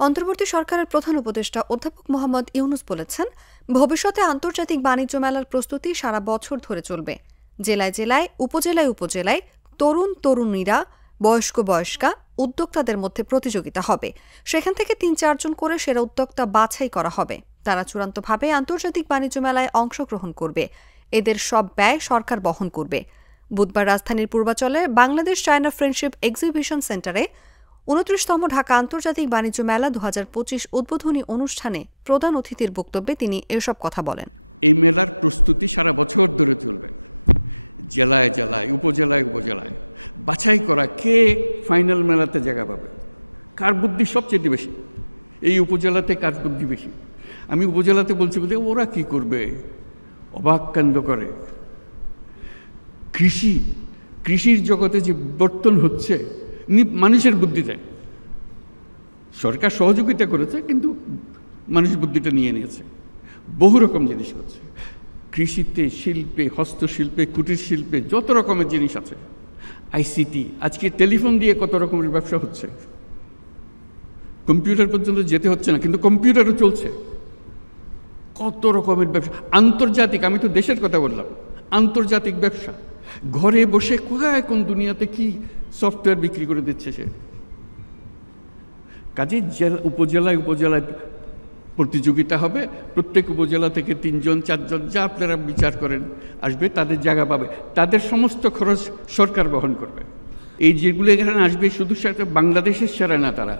অন্তর্বর্তী সরকারের প্রধান উপদেষ্টা অধ্যাপক মোহাম্মদ ইউনুস বলেছেন, ভবিষ্যতে আন্তর্জাতিক বাণিজ্য মেলার প্রস্তুতি সারা বছর ধরে চলবে। জেলায় জেলায়, উপজেলায় উপজেলায় তরুণ তরুণীরা, বয়স্কা উদ্যোক্তাদের মধ্যে প্রতিযোগিতা হবে। সেখান থেকে ৩-৪ জন করে সেরা উদ্যোক্তা বাছাই করা হবে। তারা চূড়ান্তভাবে আন্তর্জাতিক বাণিজ্য মেলায় অংশগ্রহণ করবে। এদের সব ব্যয় সরকার বহন করবে। বুধবার রাজধানীর পূর্বাচলে বাংলাদেশ চায়না ফ্রেন্ডশিপ এক্সিবিশন সেন্টারে ২৯তম ঢাকা আন্তর্জাতিক বাণিজ্য মেলা ২০২৫ উদ্বোধনী অনুষ্ঠানে প্রধান অতিথির বক্তব্যে তিনি এসব কথা বলেন। এই মেলার প্রস্তুতি সারা বছর ধরে চলবে। জেলায় জেলায়, উপজেলায় উপজেলায় বাছাই করা কে ফাইনাল মেলাতে জায়গা পাবে, কার বুদ্ধি সবচেয়ে বেশি, এই উপজেলাতে কার বুদ্ধি বেশি। আমি উপজেলাতে বলছি বলতে ওরা কি করবে, অবাক কাণ্ড করে। কৃষির জগতে যে বিবর্তন হচ্ছে মানুষের বুদ্ধিতে, সরকার সহযোগিতা করেছে কিন্তু মানুষ বুদ্ধিটা নিয়ে নিয়েছে, বহু রকম জিনিস হচ্ছে কৃষিতে, শিল্পে, হস্তশিল্পে, কুটির শিল্পে, যত রকমের জিনিস আছে। আইসিটি, আজকে টেলিফোন দিয়ে কত রকমের ব্যবসা হচ্ছে, কম্পিউটার পর্যন্ত যেতে হচ্ছে না কিন্তু কম্পিউটারও চলছে। কত রকমের ব্যবসা আন্তর্জাতিক, আমি তো দেশের কথা বললাম, আন্তর্জাতিক ব্যবসা। ঘরে বসে কোথায় কোন দুনিয়াতে কি সফটওয়্যার বিক্রি করে দিচ্ছে সে। কাজে উপজেলায় উপজেলায় প্রতিযোগিতা হবে, প্রত্যেক উপজেলা থেকে ৩ জন ৪ জন যা আপনারা বিচার করেন আসবে, তাদের জায়গা পাবে, তাদের সমস্ত খরচ সরকার বহন করবে। এই যেগুলো এখানে আসবে শুধু সেটা বাংলাদেশের সেরা না, তারা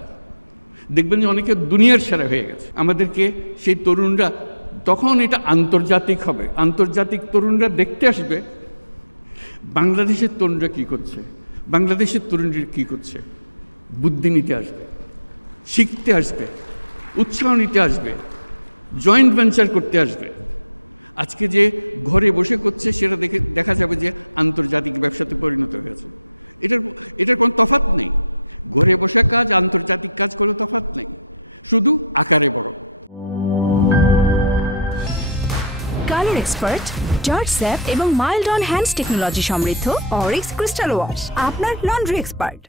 দেখবেন যে অনেকে দুনিয়ার সেরা হয়ে গেছে। আমাদেরকে সেই তরুণরা, তখন এটা আন্তর্জাতিক হবে, আন্তর্জাতিক তরুণরা দেখতে আসবে বাংলাদেশের তরুণরা কী করছে, বাংলাদেশের তরুণরা কী করছে, বুদ্ধি নিতে আসবে, শিখতে আসবে, উৎসাহ নিতে আসবে, জয়েন্ট ভেঞ্চার করতে আসবে। আজকে যে ঘরে বসে করছে সেটা দেখা যাবে যে আন্তর্জাতিক ব্যবসাতে পরিণত হয়েছে। এটার কোনো তফাৎ নেই, ঘরে বসে কাজ আন্তর্জাতিক কাজ কোনো তফাৎ নেই, শুধু আকারে বড়। কালার এক্সপার্ট, জর্জ স্যাপ এবং মাইল্ড অন হ্যান্ডস টেকনোলজি সমৃদ্ধ অরিক্স ক্রিস্টাল ওয়াশ আপনার লন্ড্রি এক্সপার্ট।